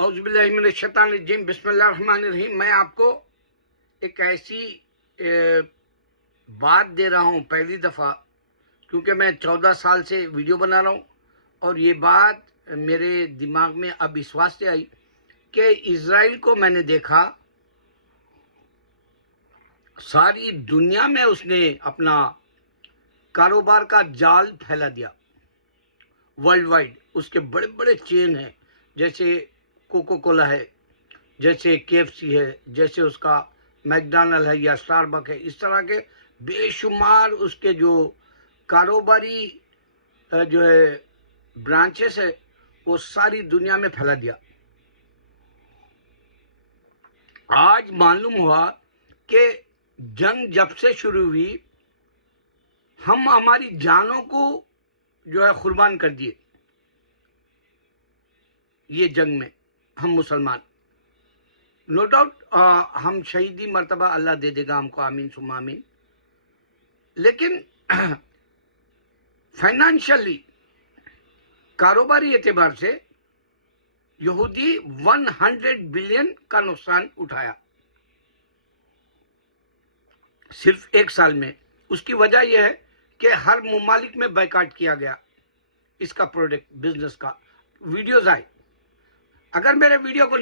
اعوذ باللہ من الشیطان الرجیم بسم اللہ الرحمن الرحیم۔ میں آپ کو ایک ایسی بات دے رہا ہوں پہلی دفعہ، کیونکہ میں 14 سال سے ویڈیو بنا رہا ہوں، اور یہ بات میرے دماغ میں اب اس واسطے آئی کہ اسرائیل کو میں نے دیکھا، ساری دنیا میں اس نے اپنا کاروبار کا جال پھیلا دیا ورلڈ وائڈ۔ اس کے بڑے بڑے چین ہیں، جیسے کوکو کولا ہے، جیسے KFC ہے، جیسے اس کا میکڈونلڈ ہے یا اسٹاربک ہے۔ اس طرح کے بے شمار اس کے جو کاروباری جو ہے برانچز ہے، وہ ساری دنیا میں پھیلا دیا۔ آج معلوم ہوا کہ جنگ جب سے شروع ہوئی، ہم ہماری جانوں کو جو ہے قربان کر دیے یہ جنگ میں، ہم مسلمان۔ نو ڈاؤٹ ہم شہیدی مرتبہ اللہ دے دے گا ہم کو، آمین ثم آمین۔ لیکن فائنانشلی، کاروباری اعتبار سے یہودی 100 بلین کا نقصان اٹھایا صرف ایک سال میں۔ اس کی وجہ یہ ہے کہ ہر ممالک میں بائیکاٹ کیا گیا اس کا پروڈکٹ بزنس کا۔ ویڈیوز آئے، اگر میرے ویڈیو کو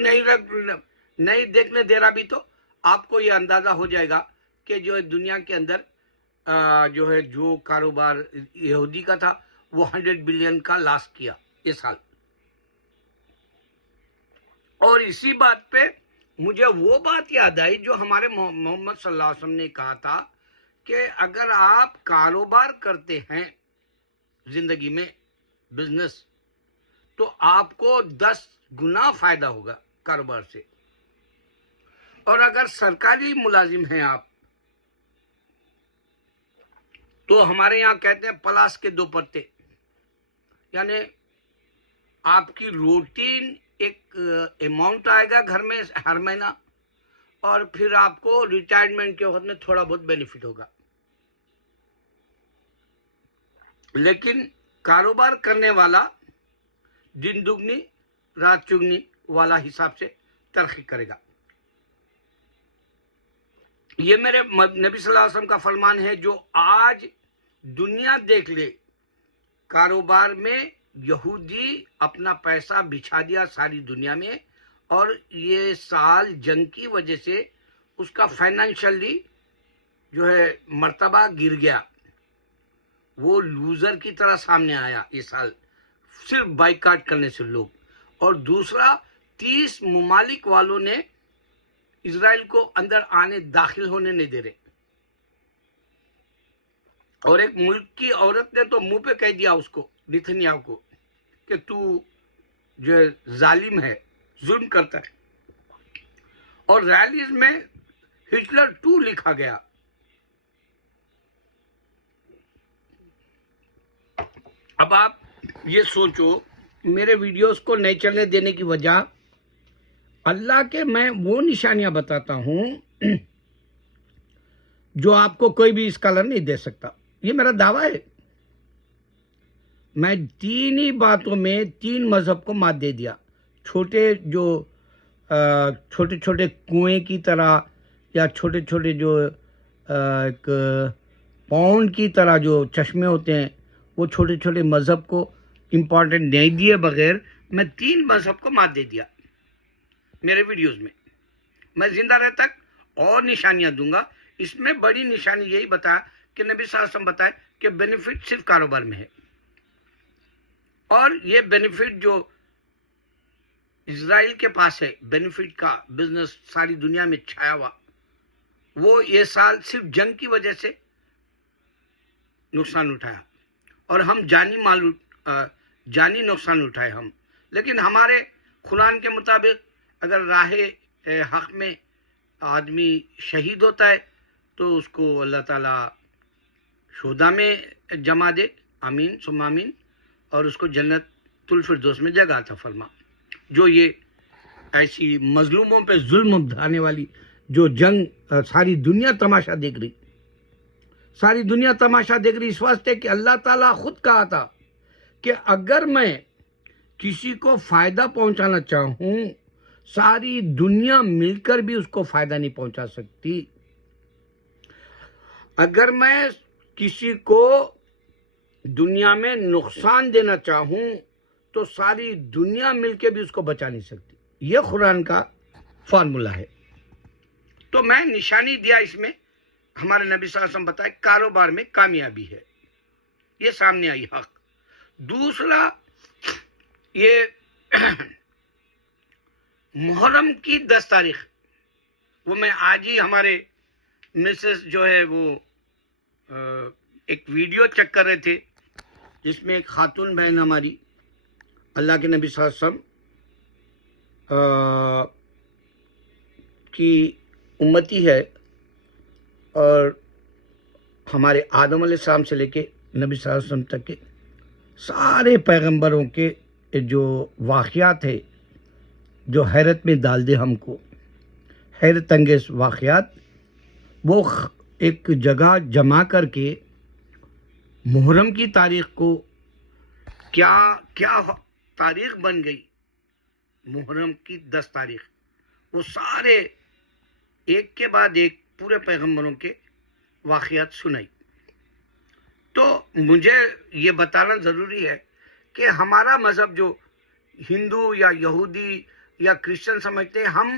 نہیں دیکھنے دے رہا بھی تو آپ کو یہ اندازہ ہو جائے گا کہ جو ہے دنیا کے اندر جو ہے جو کاروبار یہودی کا تھا وہ 100 بلین کا لاس کیا اس سال۔ اور اسی بات پہ مجھے وہ بات یاد آئی جو ہمارے محمد صلی اللہ علیہ وسلم نے کہا تھا کہ اگر آپ کاروبار کرتے ہیں زندگی میں، بزنس، تو آپ کو 10 گنا فائدہ ہوگا کاروبار سے۔ اور اگر سرکاری ملازم ہیں آپ، تو ہمارے یہاں کہتے ہیں پلاس کے 2 پتے، یعنی آپ کی روٹین ایک اماؤنٹ آئے گا گھر میں ہر مہینہ، اور پھر آپ کو ریٹائرمنٹ کے وقت میں تھوڑا بہت بینیفٹ ہوگا۔ لیکن کاروبار کرنے والا دن دگنی رات چگنی والا حساب سے ترقی کرے گا۔ یہ میرے نبی صلی اللہ علیہ وسلم کا فرمان ہے، جو آج دنیا دیکھ لے، کاروبار میں یہودی اپنا پیسہ بچھا دیا ساری دنیا میں، اور یہ سال جنگ کی وجہ سے اس کا فائنینشلی جو ہے مرتبہ گر گیا، وہ لوزر کی طرح سامنے آیا یہ سال، صرف بائیکاٹ کرنے سے لوگ۔ اور دوسرا، 30 ممالک والوں نے اسرائیل کو اندر آنے، داخل ہونے نہیں دے رہے، اور ایک ملک کی عورت نے تو منہ پہ کہہ دیا اس کو، نیتنیاہو کو، کہ تو جو ہے ظالم ہے، ظلم کرتا ہے۔ اور ریلیز میں ہٹلر 2 لکھا گیا۔ اب آپ یہ سوچو، میرے ویڈیوز کو نہیں چلنے دینے کی وجہ اللہ کے میں وہ نشانیاں بتاتا ہوں جو آپ کو کوئی بھی اسکالر نہیں دے سکتا۔ یہ میرا دعویٰ ہے۔ میں 3 ہی باتوں میں 3 مذہب کو مات دے دیا۔ چھوٹے چھوٹے کنویں کی طرح، یا چھوٹے چھوٹے جو ایک پاؤنڈ کی طرح جو چشمے ہوتے ہیں، وہ چھوٹے چھوٹے مذہب کو امپورٹنٹ نہیں دیے بغیر میں 3 مذہب کو مات دے دیا میرے ویڈیوز میں۔ میں زندہ رہ تک اور نشانیاں دوں گا۔ اس میں بڑی نشانی یہی بتایا کہ نبی صلی اللہ علیہ وسلم بتائے کہ بینیفٹ صرف کاروبار میں ہے، اور یہ بینیفٹ جو اسرائیل کے پاس ہے، بینیفٹ کا بزنس ساری دنیا میں چھایا ہوا، وہ یہ سال صرف جنگ کی وجہ سے نقصان اٹھایا، اور ہم جانی نقصان اٹھائے ہم۔ لیکن ہمارے قرآن کے مطابق اگر راہ حق میں آدمی شہید ہوتا ہے تو اس کو اللہ تعالیٰ شہداء میں جمع دے، آمین ثم آمین، اور اس کو جنت الفردوس میں جگہ عطا فرما۔ جو یہ ایسی مظلوموں پہ ظلم ڈھانے والی جو جنگ ساری دنیا تماشا دیکھ رہی، ساری دنیا تماشا دیکھ رہی، اس واسطے کہ اللہ تعالیٰ خود کہا تھا کہ اگر میں کسی کو فائدہ پہنچانا چاہوں ساری دنیا مل کر بھی اس کو فائدہ نہیں پہنچا سکتی. اگر میں کسی کو دنیا میں نقصان دینا چاہوں تو ساری دنیا مل کے بھی اس کو بچا نہیں سکتی. یہ قرآن کا فارمولا ہے. تو میں نشانی دیا اس میں. ہمارے نبی صلی اللہ علیہ وسلم بتائے کاروبار میں کامیابی ہے. یہ سامنے آئی حق. دوسرا یہ محرم کی 10 تاریخ، وہ میں آج ہی ہمارے مسز جو ہے وہ ایک ویڈیو چیک کر رہے تھے جس میں ایک خاتون بہن ہماری اللہ کے نبی صلی اللہ علیہ وسلم کی امتی ہے، اور ہمارے آدم علیہ السلام سے لے کے نبی صلی اللہ علیہ وسلم تک کے سارے پیغمبروں کے جو واقعات ہیں جو حیرت میں ڈال دے ہم کو، حیرت انگیز واقعات، وہ ایک جگہ جمع کر کے محرم کی تاریخ کو کیا تاریخ بن گئی. محرم کی 10 تاریخ وہ سارے ایک کے بعد ایک پورے پیغمبروں کے واقعات سنائی. تو مجھے یہ بتانا ضروری ہے کہ ہمارا مذہب جو ہندو یا یہودی یا کرسچن سمجھتے ہیں، ہم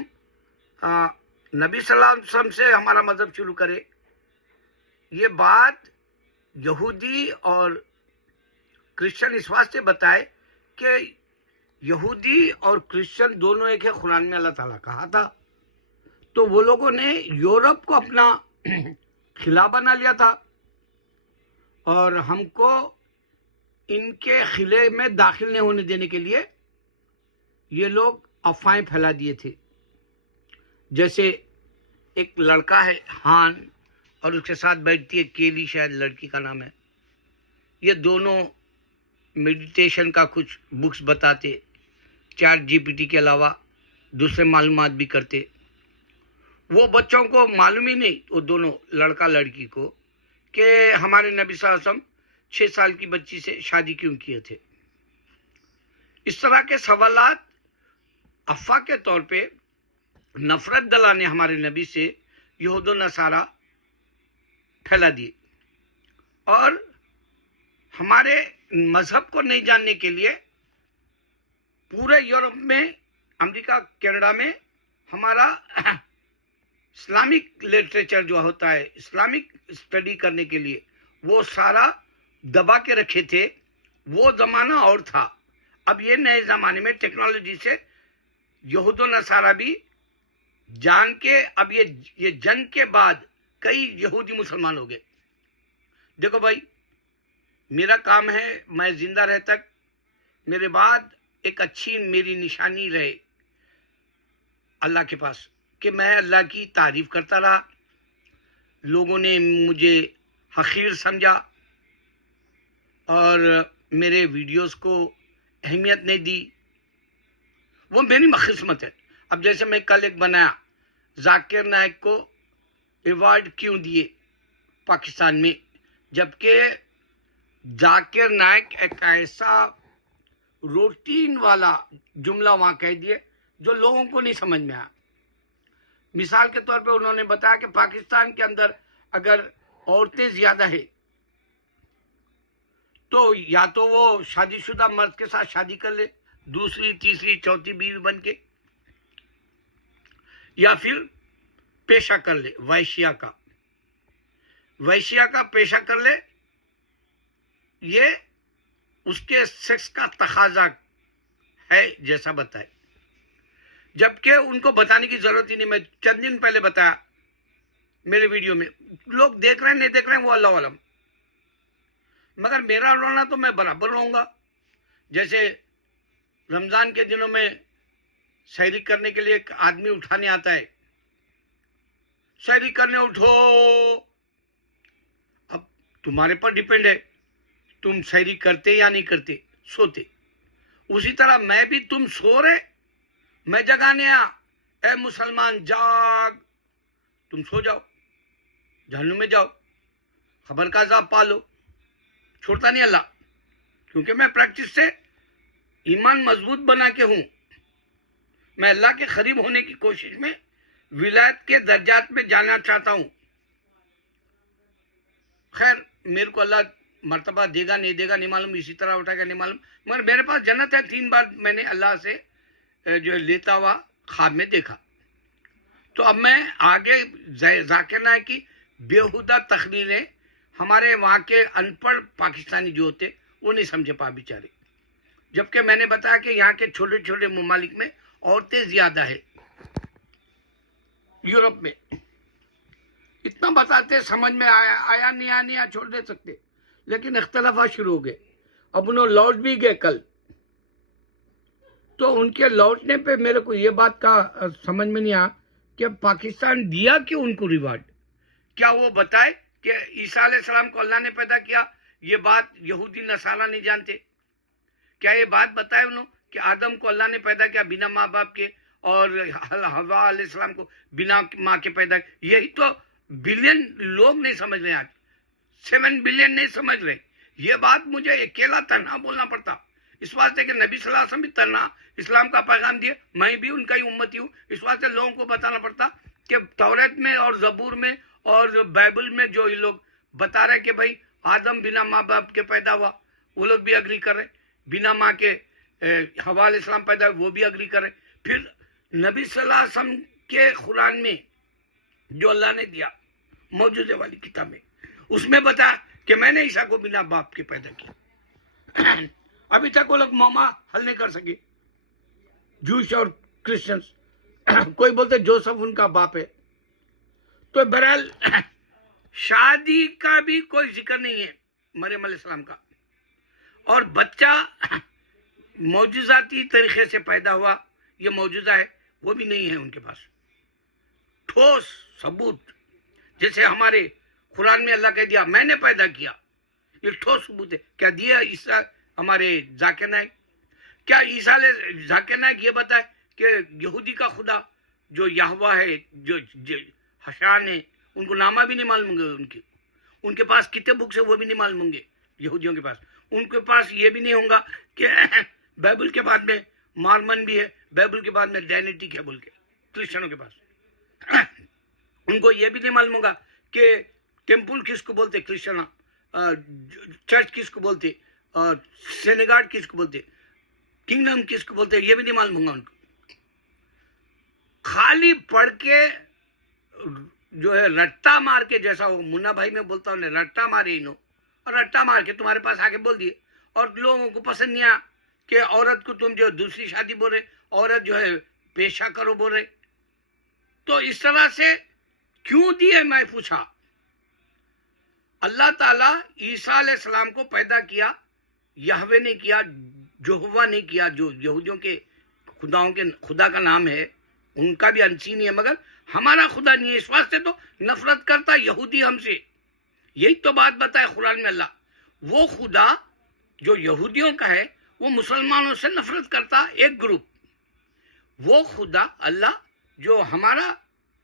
نبی صلی اللہ علیہ وسلم سے ہمارا مذہب شروع کرے. یہ بات یہودی اور کرسچن اس واسطے بتائے کہ یہودی اور کرسچن دونوں ایک ہے. قرآن میں اللہ تعالیٰ کہا تھا. تو وہ لوگوں نے یورپ کو اپنا خلا بنا لیا تھا اور ہم کو ان کے خلے میں داخل نہیں ہونے دینے کے لیے یہ لوگ افواہیں پھیلا دیے تھے. جیسے ایک لڑکا ہے ہان اور اس کے ساتھ بیٹھتی ہے کیلی، شاید لڑکی کا نام ہے. یہ دونوں میڈیٹیشن کا کچھ بکس بتاتے، چیٹ جی پی ٹی کے علاوہ دوسرے معلومات بھی کرتے. وہ بچوں کو معلوم ہی نہیں، وہ دونوں لڑکا لڑکی کو، کہ ہمارے نبی صلی اللہ علیہ وسلم 6 سال کی بچی سے شادی کیوں کیے تھے. اس طرح کے سوالات افواہ کے طور پہ نفرت دلانے ہمارے نبی سے یہود و نصارہ پھیلا دیے، اور ہمارے مذہب کو نہیں جاننے کے لیے پورے یورپ میں، امریکہ، کینیڈا میں ہمارا اسلامک لٹریچر جو ہوتا ہے، اسلامک اسٹڈی کرنے کے لیے، وہ سارا دبا کے رکھے تھے. وہ زمانہ اور تھا. اب یہ نئے زمانے میں ٹیکنالوجی سے یہود و نصارہ بھی جان کے، اب یہ جنگ کے بعد کئی یہودی مسلمان ہو گئے. دیکھو بھائی، میرا کام ہے میں زندہ رہ تک میرے بعد ایک اچھی میری نشانی رہے اللہ کے پاس، کہ میں اللہ کی تعریف کرتا رہا. لوگوں نے مجھے حقیر سمجھا اور میرے ویڈیوز کو اہمیت نہیں دی. وہ میری قسمت ہے. اب جیسے میں کل ایک بنایا، ذاکر نائک کو ایوارڈ کیوں دیے پاکستان میں، جبکہ ذاکر نائک ایک ایسا روٹین والا جملہ وہاں کہہ دیے جو لوگوں کو نہیں سمجھ میں آیا. مثال کے طور پہ انہوں نے بتایا کہ پاکستان کے اندر اگر عورتیں زیادہ ہیں تو یا تو وہ شادی شدہ مرد کے ساتھ شادی کر لے، دوسری تیسری چوتھی بیوی بن کے، یا پھر پیشہ کر لے، ویشیا کا پیشہ کر لے. یہ اس کے سیکس کا تقاضا ہے جیسا بتائے، جبکہ ان کو بتانے کی ضرورت ہی نہیں. میں چند دن پہلے بتایا میرے ویڈیو میں. لوگ دیکھ رہے ہیں نہیں دیکھ رہے ہیں وہ اللہ علم، مگر میرا رونا تو میں برابر رہوں گا. جیسے رمضان کے دنوں میں سحری کرنے کے لیے ایک آدمی اٹھانے آتا ہے، سحری کرنے اٹھو. اب تمہارے پر ڈیپینڈ ہے تم سحری کرتے یا نہیں کرتے، سوتے. اسی طرح میں بھی، تم سو رہے میں جگانے آیا، اے مسلمان جاگ، تم سو جاؤ، جہنم میں جاؤ، خبر کا عذاب پالو. چھوڑتا نہیں اللہ، کیونکہ میں پریکٹس سے ایمان مضبوط بنا کے ہوں. میں اللہ کے قریب ہونے کی کوشش میں ولایت کے درجات میں جانا چاہتا ہوں. خیر میرے کو اللہ مرتبہ دے گا نہیں دے گا نہیں معلوم, اسی طرح اٹھا گا نہیں معلوم, مگر میرے پاس جنت ہے. 3 بار میں نے اللہ سے جو ہے لیتا ہوا خواب میں دیکھا. تو اب میں آگے ذاکر نائک کی بیہودہ تقریریں ہمارے وہاں کے ان پڑھ پاکستانی جو ہوتے وہ نہیں سمجھ پا بیچارے, جبکہ میں نے بتایا کہ یہاں کے چھوٹے چھوٹے ممالک میں عورتیں زیادہ ہے. یورپ میں اتنا بتاتے سمجھ میں آیا نہیں چھوڑ دے سکتے, لیکن اختلافات شروع ہو گئے. اب انہوں لوٹ بھی گئے کل, تو ان کے لوٹنے پہ میرے کو یہ بات کا سمجھ میں نہیں آیا کہ پاکستان دیا کیوں ان کو ریوارڈ. کیا وہ بتائے کہ عیسیٰ علیہ السلام کو اللہ نے پیدا کیا؟ یہ بات یہودی نصارہ نہیں جانتے. کیا یہ بات بتائے انہوں کہ آدم کو اللہ نے پیدا کیا بنا ماں باپ کے, اور حوا علیہ السلام کو بنا ماں کے پیدا کیا؟ یہی تو بلین لوگ نہیں سمجھ رہے, آج 7 بلین نہیں سمجھ رہے. یہ بات مجھے اکیلا تنہا بولنا پڑتا, اس واسطے کہ نبی صلی اللہ علیہ وسلم بھی تنہا اسلام کا پیغام دیے, میں بھی ان کا ہی امتی ہوں. اس واسطے لوگوں کو بتانا پڑتا کہ توریت میں اور زبور میں اور بائبل میں جو یہ لوگ بتا رہے کہ بھائی آدم بنا ماں باپ کے پیدا ہوا, وہ لوگ بھی اگری کر رہے. بنا ماں کے حوا علیہ السلام پیدا ہوئے, وہ بھی اگری کر رہے. پھر نبی صلی اللہ علیہ وسلم کے قرآن میں جو اللہ نے دیا موجودہ والی کتاب میں, اس میں بتا کہ میں نے عیسیٰ کو بنا باپ کے پیدا کیا. ابھی تک وہ لوگ معاملہ حل نہیں کر سکے, جوش اور کرسچنس. کوئی بولتے جوسف ان کا باپ ہے. تو بہرحال شادی کا بھی کوئی ذکر نہیں ہے مریم علیہ السلام کا, اور بچہ معجزاتی طریقے سے پیدا ہوا, یہ معجزہ ہے, وہ بھی نہیں ہے ان کے پاس ٹھوس ثبوت. جیسے ہمارے قرآن میں اللہ کہہ دیا میں نے پیدا کیا, یہ ٹھوس ثبوت ہے. کیا دیا عیسیٰ ہمارے ذاکر نائک؟ کیا عیسیٰ علیہ ذاکر نائک یہ بتائے کہ یہودی کا خدا جو یہوہ ہے, جو حشان ہے, ان کو نامہ بھی نہیں معلوم ہوں گے, ان کے پاس کتنے بکس ہے وہ بھی نہیں معلوم ہوں گے یہودیوں کے پاس. ان کے پاس یہ بھی نہیں ہوگا کہ بائبل کے بعد میں مارمن بھی ہے, بائبل کے بعد میں ڈینیٹی ہے بول کے کرسچنوں کے پاس. ان کو یہ بھی نہیں معلوم ہوگا کہ ٹیمپل کس کو بولتے کرسچن, چرچ کس کو بولتے, سینیگاڈ کس کو بولتے, کنگڈم کس کو بولتے, یہ بھی نہیں معلوم ہوگا ان کو. خالی پڑھ کے جو ہے رٹا مار کے, جیسا وہ منا بھائی میں بولتا ہوں رٹا مارے انہوں, اور رٹا مار کے تمہارے پاس آگے بول دیے, اور لوگوں کو پسند نہیں آیا کہ عورت کو تم جو دوسری شادی بول رہے, عورت جو ہے پیشہ کرو بول رہے. تو اس طرح سے کیوں دیے میں پوچھا. اللہ تعالیٰ عیسیٰ علیہ السلام کو پیدا کیا, یہوہ نے کیا, جہوہ نے کیا, جو یہودیوں کے خداؤں کے خدا کا نام ہے, ان کا بھی انسی نہیں ہے, مگر ہمارا خدا نہیں ہے. اس واسطے تو نفرت کرتا یہودی ہم سے. یہی تو بات بتائے قرآن میں اللہ. وہ خدا جو یہودیوں کا ہے وہ مسلمانوں سے نفرت کرتا ایک گروپ. وہ خدا اللہ جو ہمارا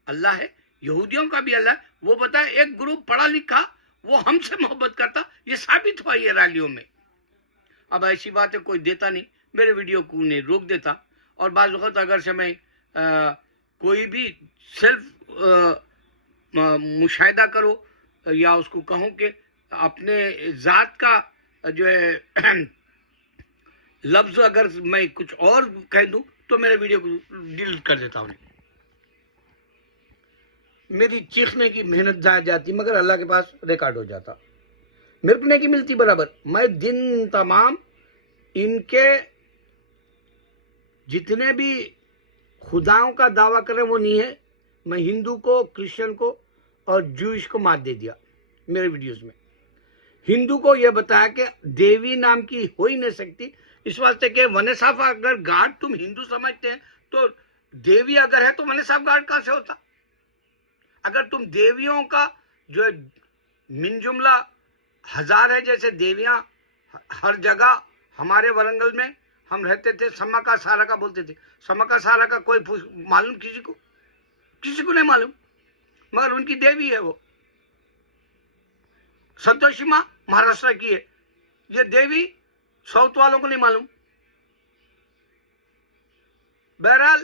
اللہ ہے, یہودیوں کا بھی اللہ ہے, وہ بتائے ایک گروپ پڑھا لکھا وہ ہم سے محبت کرتا. یہ ثابت ہوا یہ ریلیوں میں. اب ایسی باتیں کوئی دیتا نہیں, میرے ویڈیو کو انہیں روک دیتا. اور بعض وقت اگر سے میں کوئی بھی سیلف مشاہدہ کرو یا اس کو کہوں کہ اپنے ذات کا جو ہے لفظ اگر میں کچھ اور کہہ دوں تو میرے ویڈیو کو ڈیلیٹ کر دیتا ہوں. میری چیخنے کی محنت ضائع جاتی, مگر اللہ کے پاس ریکارڈ ہو جاتا, میرے کو نیکی ملتی برابر. میں دن تمام ان کے جتنے بھی خداؤں کا دعویٰ کرے وہ نہیں ہے. میں ہندو کو, کرسچن کو اور جوئش کو مات دے دیا میرے ویڈیوز میں. ہندو کو یہ بتایا کہ دیوی نام کی ہو ہی نہیں سکتی, اس واسطے کہ ونیساف اگر گاڈ تم ہندو سمجھتے ہیں تو دیوی اگر ہے تو ونیساف گاڈ کہاں سے ہوتا؟ اگر تم دیویوں کا جو من جملہ ہزار ہے, جیسے دیویاں ہر جگہ, ہمارے ورنگل میں ہم رہتے تھے, سما کا سارا کا بولتے تھے. سما کا سارا کا کوئی معلوم کسی کو نہیں معلوم, مگر ان کی دیوی ہے وہ. سنتوشی ماں مہاراشٹر کی ہے, یہ دیوی ساؤتھ والوں کو نہیں معلوم. بہرحال